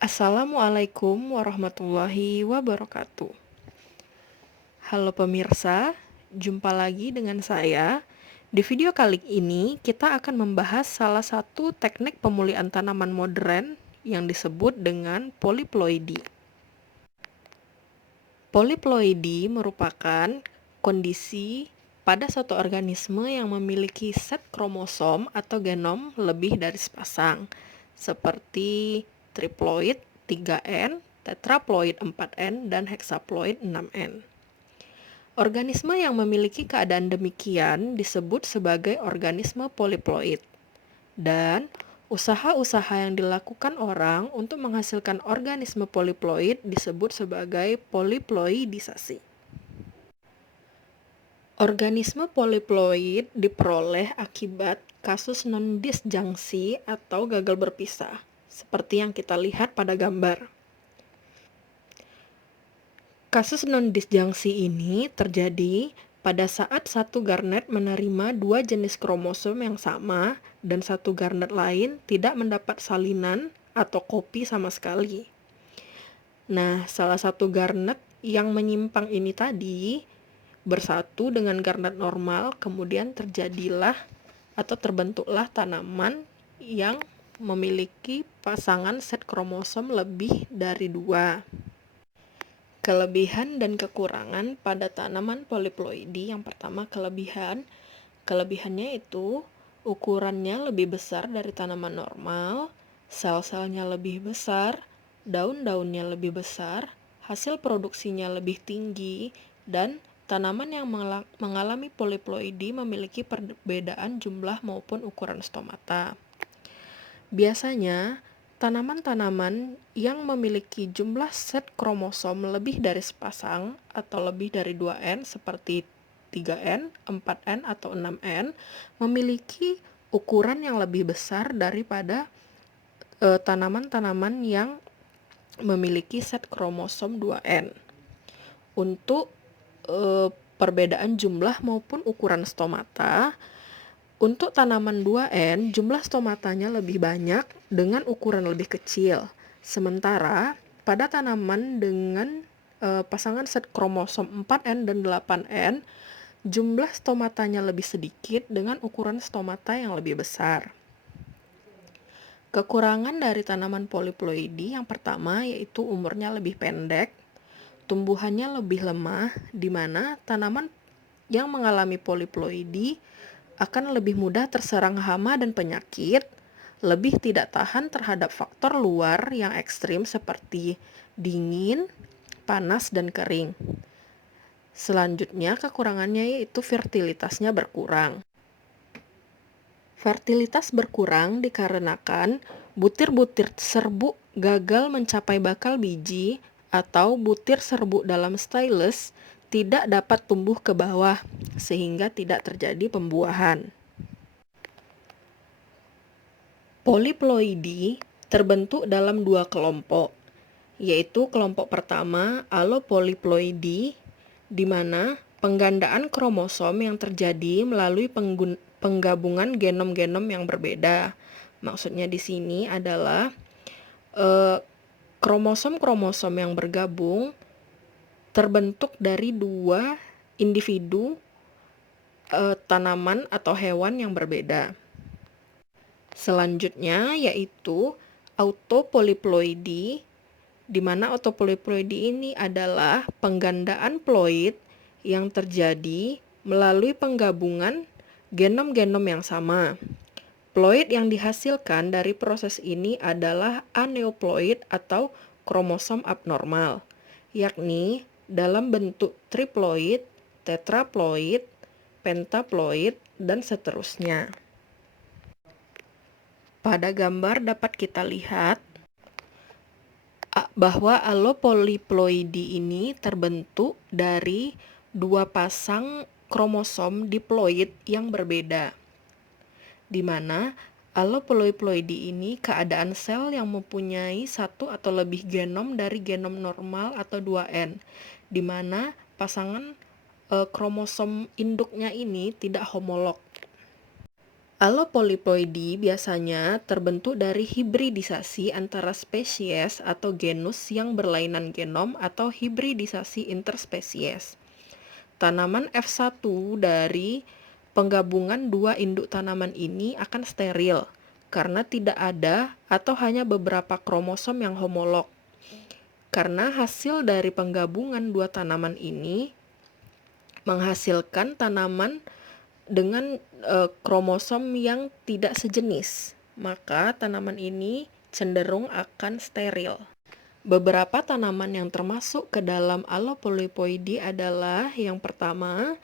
Assalamualaikum warahmatullahi wabarakatuh. Halo pemirsa, jumpa lagi dengan saya. Di video kali ini kita akan membahas salah satu teknik pemulihan tanaman modern yang disebut dengan poliploidi. Poliploidi merupakan kondisi pada suatu organisme yang memiliki set kromosom atau genom lebih dari sepasang, seperti triploid 3N, tetraploid 4N, dan heksaploid 6N. Organisme yang memiliki keadaan demikian disebut sebagai organisme poliploid. Dan usaha-usaha yang dilakukan orang untuk menghasilkan organisme poliploid disebut sebagai poliploidisasi. Organisme poliploid diperoleh akibat kasus non-disjungsi atau gagal berpisah, seperti yang kita lihat pada gambar. Kasus non-disjungsi ini terjadi pada saat satu garnet menerima dua jenis kromosom yang sama dan satu garnet lain tidak mendapat salinan atau kopi sama sekali. Nah, salah satu garnet yang menyimpang ini tadi bersatu dengan garnet normal, kemudian terjadilah atau terbentuklah tanaman yang memiliki pasangan set kromosom lebih dari dua. Kelebihan dan kekurangan pada tanaman poliploidi. Yang pertama, kelebihannya itu ukurannya lebih besar dari tanaman normal, sel-selnya lebih besar, daun-daunnya lebih besar, hasil produksinya lebih tinggi, dan tanaman yang mengalami poliploidi memiliki perbedaan jumlah maupun ukuran stomata. Biasanya, tanaman-tanaman yang memiliki jumlah set kromosom lebih dari sepasang atau lebih dari 2N seperti 3N, 4N, atau 6N memiliki ukuran yang lebih besar daripada tanaman-tanaman yang memiliki set kromosom 2N. Untuk perbedaan jumlah maupun ukuran stomata, untuk tanaman 2N, jumlah stomatanya lebih banyak dengan ukuran lebih kecil. Sementara pada tanaman dengan pasangan set kromosom 4N dan 8N, jumlah stomatanya lebih sedikit dengan ukuran stomata yang lebih besar. Kekurangan dari tanaman poliploidi yang pertama yaitu umurnya lebih pendek, tumbuhannya lebih lemah, di mana tanaman yang mengalami poliploidi akan lebih mudah terserang hama dan penyakit, lebih tidak tahan terhadap faktor luar yang ekstrim seperti dingin, panas, dan kering. Selanjutnya, kekurangannya yaitu fertilitasnya berkurang. Fertilitas berkurang dikarenakan butir-butir serbuk gagal mencapai bakal biji atau butir serbuk dalam stylus tidak dapat tumbuh ke bawah, sehingga tidak terjadi pembuahan. Poliploidi terbentuk dalam dua kelompok, yaitu kelompok pertama allopoliploidi, di mana penggandaan kromosom yang terjadi melalui penggabungan genom-genom yang berbeda. Maksudnya di sini adalah kromosom-kromosom yang bergabung terbentuk dari dua individu tanaman atau hewan yang berbeda. Selanjutnya yaitu autopoliploidi, di mana autopoliploidi ini adalah penggandaan ploid yang terjadi melalui penggabungan genom-genom yang sama. Ploid yang dihasilkan dari proses ini adalah aneuploid atau kromosom abnormal, yakni dalam bentuk triploid, tetraploid, pentaploid, dan seterusnya. Pada gambar dapat kita lihat bahwa allopoliploidi ini terbentuk dari dua pasang kromosom diploid yang berbeda, di mana allopoliploidi ini keadaan sel yang mempunyai satu atau lebih genom dari genom normal atau 2N, di mana pasangan kromosom induknya ini tidak homolog. Allopolyploidy biasanya terbentuk dari hibridisasi antara spesies atau genus yang berlainan genom atau hibridisasi interspesies. Tanaman F1 dari penggabungan dua induk tanaman ini akan steril karena tidak ada atau hanya beberapa kromosom yang homolog. Karena hasil dari penggabungan dua tanaman ini menghasilkan tanaman dengan kromosom yang tidak sejenis, maka tanaman ini cenderung akan steril. Beberapa tanaman yang termasuk ke dalam Allopolyploidy adalah yang pertama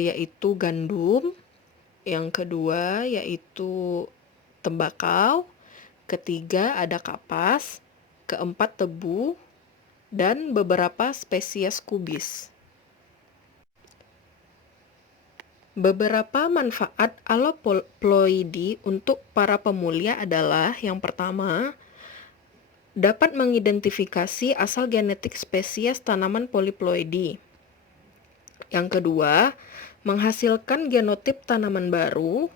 yaitu gandum, yang kedua yaitu tembakau, ketiga ada kapas, keempat tebu, dan beberapa spesies kubis. Beberapa manfaat Allopolyploidy untuk para pemulia adalah yang pertama, dapat mengidentifikasi asal genetik spesies tanaman polyploidy. Yang kedua, menghasilkan genotip tanaman baru.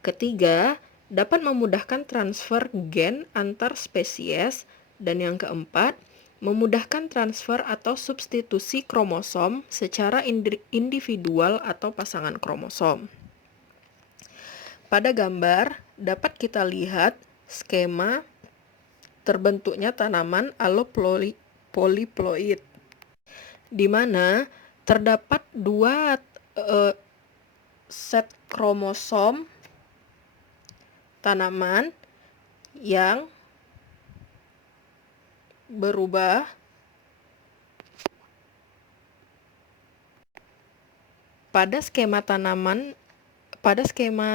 Ketiga, dapat memudahkan transfer gen antar spesies. Dan yang keempat, memudahkan transfer atau substitusi kromosom secara individual atau pasangan kromosom. Pada gambar dapat kita lihat skema terbentuknya tanaman Allopolyploid, di mana terdapat dua set kromosom tanaman yang berubah pada skema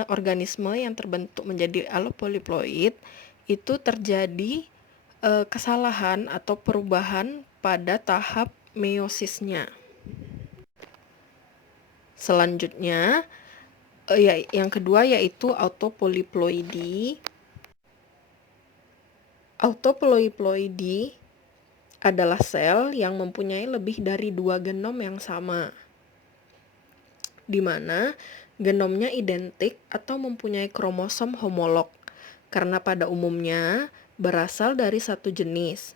organisme yang terbentuk menjadi allopolyploid. Itu terjadi kesalahan atau perubahan pada tahap meiosisnya. Selanjutnya yang kedua yaitu autopolyploidy. Autopolyploidy adalah sel yang mempunyai lebih dari 2 genom yang sama, di mana genomnya identik atau mempunyai kromosom homolog, karena pada umumnya berasal dari satu jenis.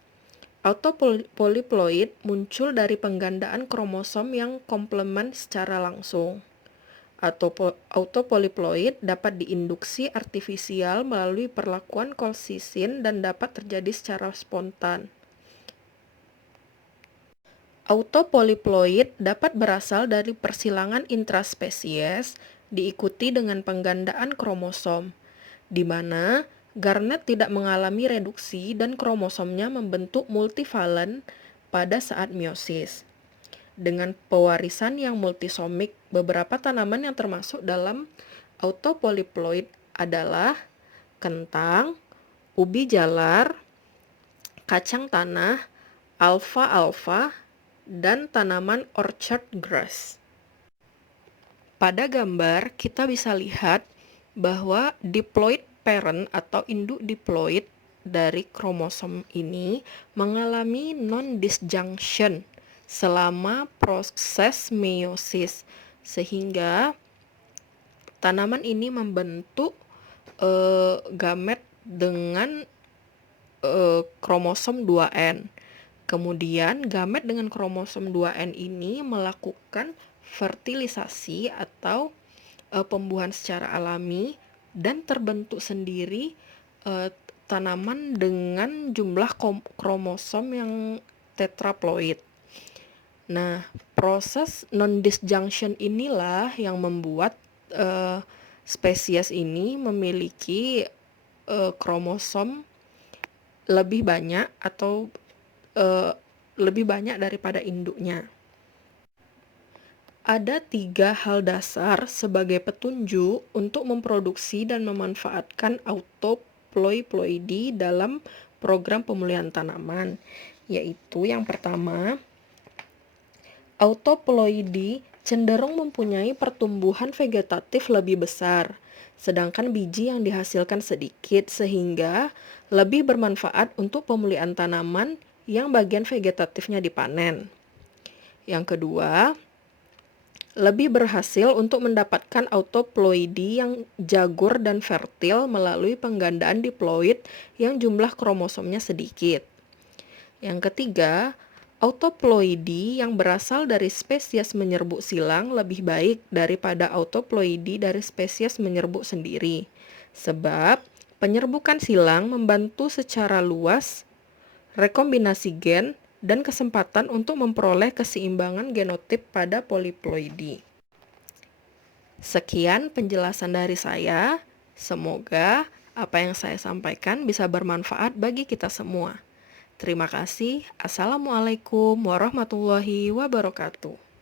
Autopolyploid muncul dari penggandaan kromosom yang komplement secara langsung. Autopolyploid dapat diinduksi artifisial melalui perlakuan kolsisin dan dapat terjadi secara spontan. Autopolyploid dapat berasal dari persilangan intraspesies diikuti dengan penggandaan kromosom, di mana garnet tidak mengalami reduksi dan kromosomnya membentuk multivalen pada saat meiosis. Dengan pewarisan yang multisomik, beberapa tanaman yang termasuk dalam autopolyploid adalah kentang, ubi jalar, kacang tanah, alfalfa, dan tanaman orchard grass. Pada gambar kita bisa lihat bahwa diploid parent atau induk diploid dari kromosom ini mengalami non-disjunction selama proses meiosis, sehingga tanaman ini membentuk gamet dengan kromosom 2N. Kemudian gamet dengan kromosom 2N ini melakukan fertilisasi atau pembuahan secara alami dan terbentuk sendiri tanaman dengan jumlah kromosom yang tetraploid. Nah, proses non-disjunction inilah yang membuat spesies ini memiliki kromosom lebih banyak atau lebih banyak daripada induknya. Ada 3 hal dasar sebagai petunjuk untuk memproduksi dan memanfaatkan autopolyploidy dalam program pemulihan tanaman, yaitu yang pertama, autopolyploidy cenderung mempunyai pertumbuhan vegetatif lebih besar, sedangkan biji yang dihasilkan sedikit sehingga lebih bermanfaat untuk pemulihan tanaman yang bagian vegetatifnya dipanen. Yang kedua, lebih berhasil untuk mendapatkan autaploidi yang jagur dan fertil melalui penggandaan diploid yang jumlah kromosomnya sedikit. Yang ketiga, autaploidi yang berasal dari spesies menyerbuk silang lebih baik daripada autaploidi dari spesies menyerbuk sendiri. Sebab penyerbukan silang membantu secara luas rekombinasi gen dan kesempatan untuk memperoleh keseimbangan genotip pada poliploidi. Sekian penjelasan dari saya. Semoga apa yang saya sampaikan bisa bermanfaat bagi kita semua. Terima kasih. Assalamualaikum warahmatullahi wabarakatuh.